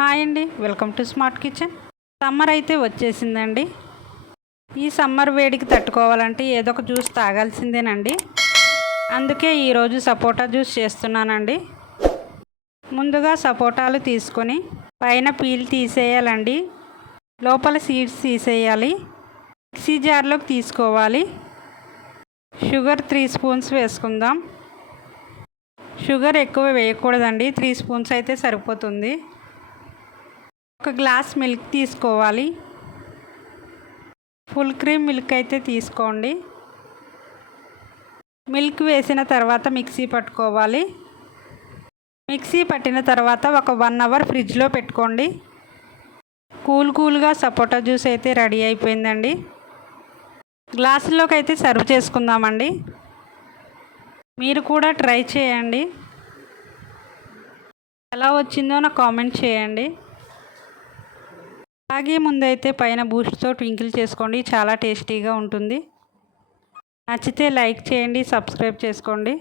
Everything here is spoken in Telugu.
హాయ్ అండి, welcome to smart kitchen. Summer అయితే వచ్చేసిందండి. ఈ సమ్మర్ వేడికి తట్టుకోవాలంటే ఏదో ఒక జ్యూస్ తాగాల్సిందేనండి. అందుకే ఈరోజు సపోటా జ్యూస్ చేస్తున్నానండి. ముందుగా సపోటాలు తీసుకొని పైన పీల్ తీసేయాలండి. లోపల సీడ్స్ తీసేయాలి. మిక్సీ జార్లోకి తీసుకోవాలి. షుగర్ 3 స్పూన్స్ వేసుకుందాం. షుగర్ ఎక్కువ వేయకూడదండి, 3 స్పూన్స్ అయితే సరిపోతుంది. ఒక గ్లాస్ మిల్క్ తీసుకోవాలి. ఫుల్ క్రీమ్ మిల్క్ అయితే తీసుకోండి. మిల్క్ వేసిన తర్వాత మిక్సీ పట్టుకోవాలి. మిక్సీ పట్టిన తర్వాత ఒక 1 అవర్ ఫ్రిడ్జ్లో పెట్టుకోండి. కూల్గా సపోటా జ్యూస్ అయితే రెడీ అయిపోయిందండి. గ్లాసుల్లోకి అయితే సర్వ్ చేసుకుందామండి. మీరు కూడా ట్రై చేయండి. ఎలా వచ్చిందో నాకు కామెంట్ చేయండి. తాగే ముందైతే పైన బూస్ట్తో ట్వింకిల్ చేసుకోండి, చాలా టేస్టీగా ఉంటుంది. నచ్చితే లైక్ చేయండి, సబ్స్క్రైబ్ చేసుకోండి.